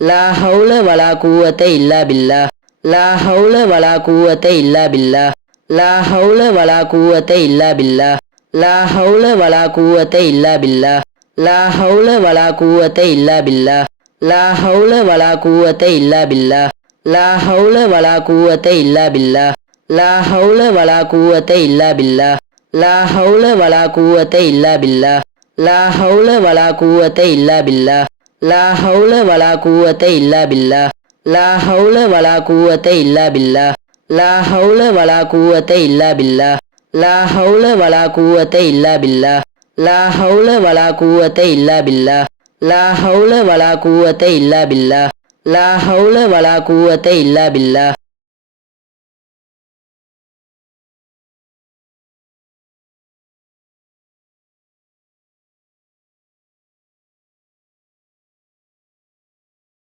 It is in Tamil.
லா ஹவுல வலா குவத்த இல்லா பில்லா லா ஹவுல வலா குவத்த இல்லா பில்லா லா ஹவுல வலா குவத்த இல்லா பில்லா லா ஹவுல வலா குவத்த இல்லா பில்லா லா ஹவுல வலா குவத்த இல்லா பில்லா லா ஹவுல வலா குவத்த இல்லா பில்லா லா ஹவுல வலா குவத்த இல்லா பில்லா லா ஹவுல வலா குவத்த இல்லா பில்லா லா ஹவுல வலா குவத்த இல்லா பில்லா லா ஹவுல வலா குவத்த இல்லா பில்லா லா ஹவுல வலா குவத்த இல்லா பில்லா லா ஹவுல வலா குவத்த இல்லா பில்லா லா ஹவுல வலா குவத்த இல்லா பில்லா லா ஹவுல வலா குவத்த இல்லா பில்லா லா ஹவுல வலா குவத்த இல்லா பில்லா லா ஹவுல வலா குவத்த இல்லா பில்லா லா ஹவுல வலா குவத்த இல்லா பில்லா